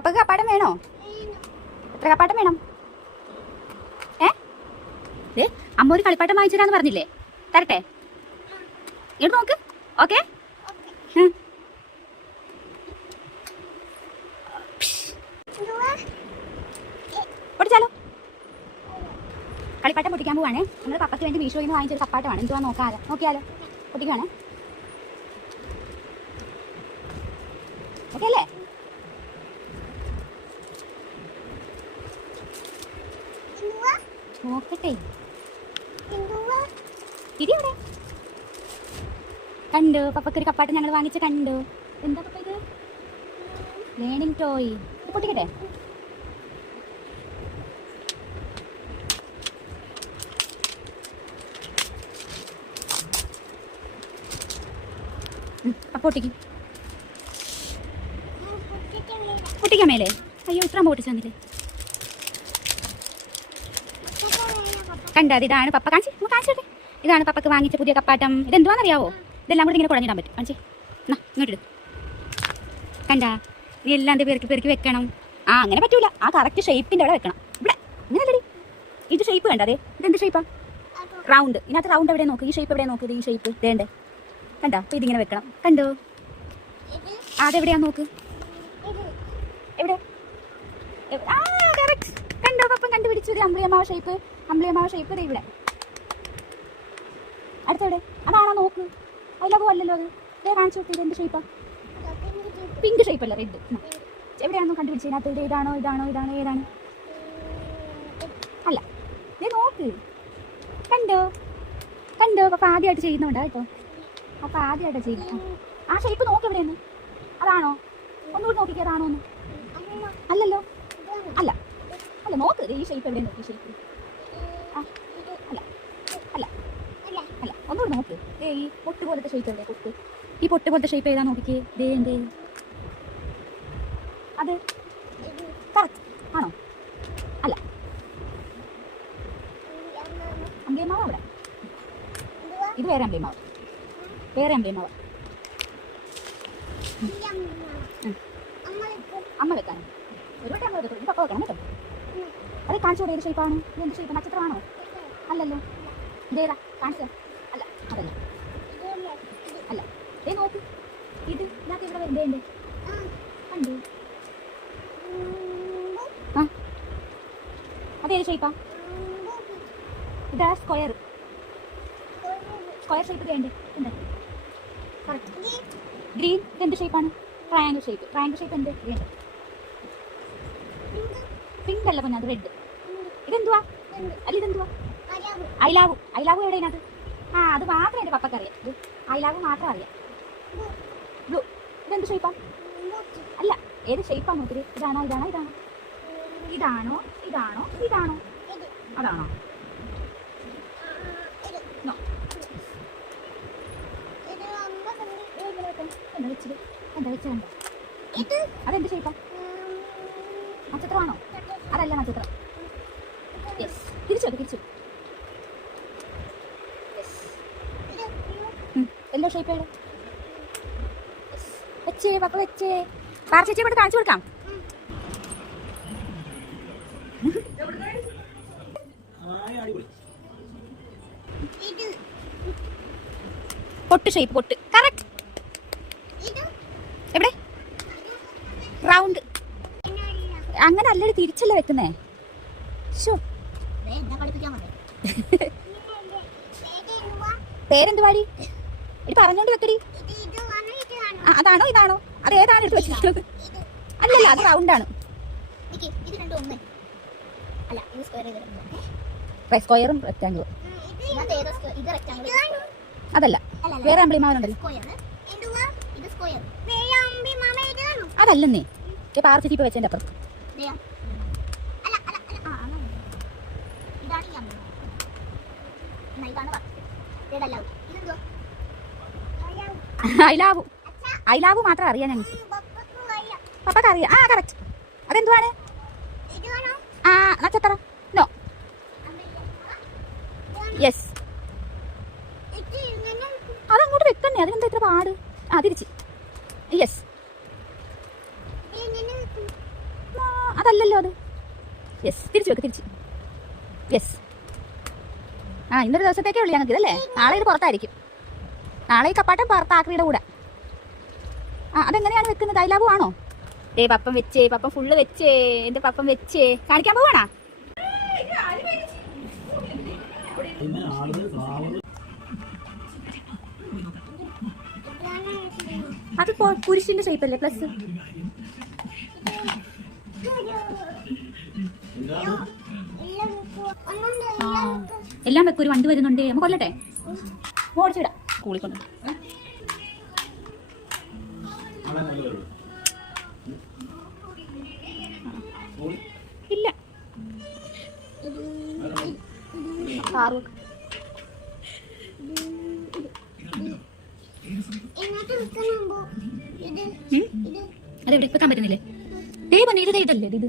പപ്പക്ക് കപ്പാടം വേണോ? എത്ര കപ്പാട്ടം വേണം? ഏ? അമ്മ ഒരു കളിപ്പാട്ടം വാങ്ങിച്ചു പറഞ്ഞില്ലേ? തരട്ടെ? ഇങ്ങോട്ട് നോക്ക് ഓക്കെ? പൊട്ടിച്ചാലോ? കളിപ്പാട്ടം പൊട്ടിക്കാൻ പോവാണേ. നമ്മൾ പപ്പയ്ക്ക് വേണ്ടി മീഷോയിൽ നിന്ന് വാങ്ങിച്ചൊരു കപ്പാട്ടമാണ്. എന്തുവാ നോക്കാതെ നോക്കിയാലോ? പൊട്ടിക്കുവാണേ. ഓക്കെ അല്ലേ? നോക്കട്ടെ. ഇരി അവിടെ. കണ്ടു പപ്പക്കൊരു കപ്പാട്ട് ഞങ്ങൾ വാങ്ങിച്ച കണ്ടു? എന്താ പപ്പ ഇത്? ലേണിംഗ് ടോയ് പൊട്ടിക്കട്ടെ? പൊട്ടിക്ക്. പൊട്ടിക്കാൻ മേലേ അയ്യോ ഇത്ര പൊട്ടിച്ചു തന്നില്ലേ കണ്ടത് ഇതാണ് പപ്പ. കാണിച്ച് നമുക്ക് കാണിച്ചോട്ടെ ഇതാണ് പപ്പക്ക് വാങ്ങിച്ച പുതിയ കപ്പാട്ടം. ഇതെന്തുവാണെന്നറിയാവോ ഇതെല്ലാം കൂടി ഇങ്ങനെ കുഴഞ്ഞിടാൻ പറ്റും. കാണിച്ച്. എന്നാ ഇങ്ങോട്ട് ഇട്. കണ്ടാ? നീ എല്ലാം എന്ത് പെരുക്കി പെരുക്കി വെക്കണം. ആ അങ്ങനെ പറ്റൂല. ആ കറക്റ്റ് ഷേപ്പിന്റെ അവിടെ വെക്കണം. ഇവിടെ ഇങ്ങനെ ഇത് ഷേപ്പ് കണ്ടതേ ഇതെന്ത് ഷേപ്പാ റൗണ്ട് ഇതിനകത്ത് റൗണ്ട് എവിടെ നോക്ക്? ഈ ഷേപ്പ് എവിടെ നോക്ക് ഈ ഷേപ്പ് വേണ്ടേ കണ്ടോ. അപ്പൊ ഇതിങ്ങനെ വെക്കണം. കണ്ടോ? അതെവിടെയാ നോക്ക്? എവിടെ? എവ്- ആ കണ്ടോ? പപ്പം കണ്ടുപിടിച്ചു. ഒരു ഷേപ്പ് അമ്പിളിയമാവ് ഷേപ്പ് ഇത് ഇവിടെ. അടുത്തെവിടെ? അതാണോ നോക്ക്. അതിലവ് അല്ലല്ലോ അത്? ഇതേ കാണിച്ചു നോക്കി ഇത് എന്ത് ഷേപ്പാ പിങ്ക് ഷേപ്പ് അല്ല? റെഡ് എവിടെയാണോ കണ്ടുപിടിച്ചത് ഇതിനകത്ത് ഇത് ഇതാണോ ഇതാണോ ഇതാണോ ഏതാണ്? അല്ല. ദേ നോക്ക്. കണ്ടോ? കണ്ടോ? പപ്പ ആദ്യമായിട്ട് ചെയ്യുന്നുണ്ടോ കേട്ടോ. അപ്പൊ ആദ്യമായിട്ട് ചെയ്യുന്നു ആ. ഷേപ്പ് നോക്ക് എവിടെയെന്ന് അതാണോ? ഒന്നുകൂടി നോക്കിക്കേ അതാണോ ഒന്ന് അല്ലല്ലോ? അല്ല. അല്ല നോക്ക്. ഈ ഷേപ്പ് എവിടെയാണ് നോക്കി ഷേപ്പ് അല്ല അല്ല അല്ല ഒന്നുകൂടി നോക്ക് ഈ പൊട്ട് പോലത്തെ ഷേപ്പ് എവിടെ പൊട്ട് ഈ പൊട്ട് പോലത്തെ ഷേപ്പ് ഏതാ നോക്കിക്കേ ദേ എന്തേ അത് കറക്റ്റ് ആണോ അല്ല അമ്പിയമാവ് അവിടെ ഇത് വേറെ അമ്പിയമാവ് വേറെ അമ്പിയമാവ് അമ്മ വെക്കാനോ? ഒരു വട്ടം അമ്മ വെക്കും ഇത് പപ്പ വെക്കണം കേട്ടോ. അത് കാണിച്ചു ഏത് ഷേപ്പാണ് ഇത് എന്ത് ഷേപ്പ് നക്ഷത്രമാണോ? അല്ലല്ലോ. ഇതേതാ കാണിച്ചു അല്ല അതല്ല. അല്ല ഏ നോക്ക്. ഇത് ഇതിനകത്ത് ഇവിടെ വരുന്നുണ്ട് കണ്ടു? ആ. അതേത് ഷേപ്പാ ഇതാ സ്ക്വയർ സ്ക്വയർ ഷേപ്പ് വേണ്ടേ? ഉണ്ട് കറക്റ്റ് ഗ്രീൻ എന്ത് ഷേപ്പാണ് ട്രയാങ്കിൾ ഷേപ്പ് ട്രയാങ്കിൾ ഷേപ്പ് എന്ത്? വേണ്ട. പിങ്ക് അല്ല പൊന്നത് റെഡ് ഇതെന്തുവാ? അല്ല ഇതെന്തുവാ ഐലാവു. ഐലാവു എവിടെ ഇതിനകത്ത്? ആ അത് മാത്രം എന്റെ പപ്പക്ക് അറിയാം. ഇത് ഐലാവു മാത്രം അറിയാം. ബ്ലൂ. ഇതെന്ത് ഷേപ്പാ അല്ല ഏത് ഷേപ്പാ നോക്കിയത്? ഇതാണോ ഇതാണോ ഇതാണോ? ഇതാണോ ഇതാണോ ഇതാണോ? അതാണോ? എന്താ വെച്ചത്? എന്താ വെച്ചത്? അതെന്ത് ഷേപ്പാ നക്ഷത്രമാണോ? അതല്ല നക്ഷത്രം. തിരിച്ചു തിരിച്ചു എല്ലോ ഷേപ്പ് ഏത് വെച്ചേ പപ്പ വെച്ചേ. പാറ ചേച്ചി ഇവിടെ കാണിച്ചു കൊടുക്കാം. പൊട്ട് ഷേപ്പ് പൊട്ട്. കറക്റ്റ് എവിടെ? റൗണ്ട് അങ്ങനെ അല്ലടി തിരിച്ചല്ലേ വെക്കുന്നേ. ഷോ പേരെന്ത് പാടി? ഇത് പറഞ്ഞോണ്ട് വെക്കടി. ആ, അതാണോ ഇതാണോ? അത് ഏതാണ് എടുത്ത് വെച്ചിട്ടുള്ളത് അല്ലല്ല അത് റൗണ്ട് ആണ്. സ്ക്വയറും റെക്ടാങ്കിൾ അതല്ല വേറെ അമ്പിളിമാവനുണ്ടല്ലോ സ്ക്വയർ എന്തുവാ? ഇത് സ്ക്വയർ അമ്പി മാമ ഇതാണോ അതല്ലെന്നേ. ഈ പാർച്ച ചീപ്പ് വെച്ചതിന്റെ അപ്പുറം ഇതെയാ? അല്ല അല്ല അല്ല ആ അങ്ങനെ എന്നാ ഇതാണ് മാത്രം അറിയാം ഞങ്ങൾക്ക് പപ്പക്ക് അറിയാം. ആ കറക്റ്റ് അതെന്തുവാണ്? ആ നക്ഷത്രം. നോ യെസ് അതങ്ങോട്ട് വെക്കണ്ടേ? അതിനെന്താ ഇത്ര പാട്? ആ തിരിച്ച്. യെസ് അതല്ലല്ലോ അത്. യെസ് തിരിച്ചു വെക്ക് തിരിച്ച്. യെസ് ആ ഇന്നൊരു ദിവസത്തേക്കേ ഉള്ളൂ ഞങ്ങൾക്ക് ഇതല്ലേ നാളെ ഇത് പുറത്തായിരിക്കും. നാളെ ഈ കപ്പാട്ടം പുറത്ത് ആക്രിയുടെ കൂടെ. ആ അതെങ്ങനെയാണ് വെക്കുന്നത്? ഡയലാഗു ആണോ? ഏ പപ്പം വെച്ചേ പപ്പം ഫുള്ള് വെച്ചേ എന്റെ പപ്പം വെച്ചേ. കാണിക്കാൻ പോവാണാ? അത് പുരുഷിന്റെ ഷേപ്പ് അല്ലേ പ്ലസ് എല്ലാം വെക്കും ഒരു വണ്ടി വരുന്നുണ്ട്. നമുക്ക് കൊല്ലട്ടെ? ഓടിച്ചിടാം സ്കൂളിൽ കൊണ്ട്. ഇല്ല. അതെ ഇവിടെ വെക്കാൻ പറ്റുന്നില്ലേ? ദേ പറഞ്ഞു ഇത് ഇതല്ലേ ഇത്.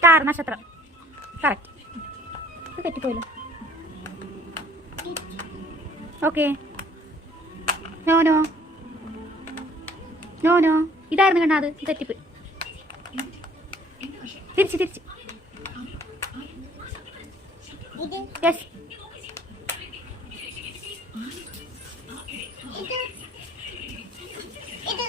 സ്റ്റാർ നക്ഷത്രം കറക്റ്റ് തെറ്റിപ്പോയില്ല. ഓക്കെ നോ നോ ഇതായിരുന്നു കണ്ണാ അത്. തെറ്റിപ്പോയി. തിരിച്ച് തിരിച്ച്. യെസ് ഇത്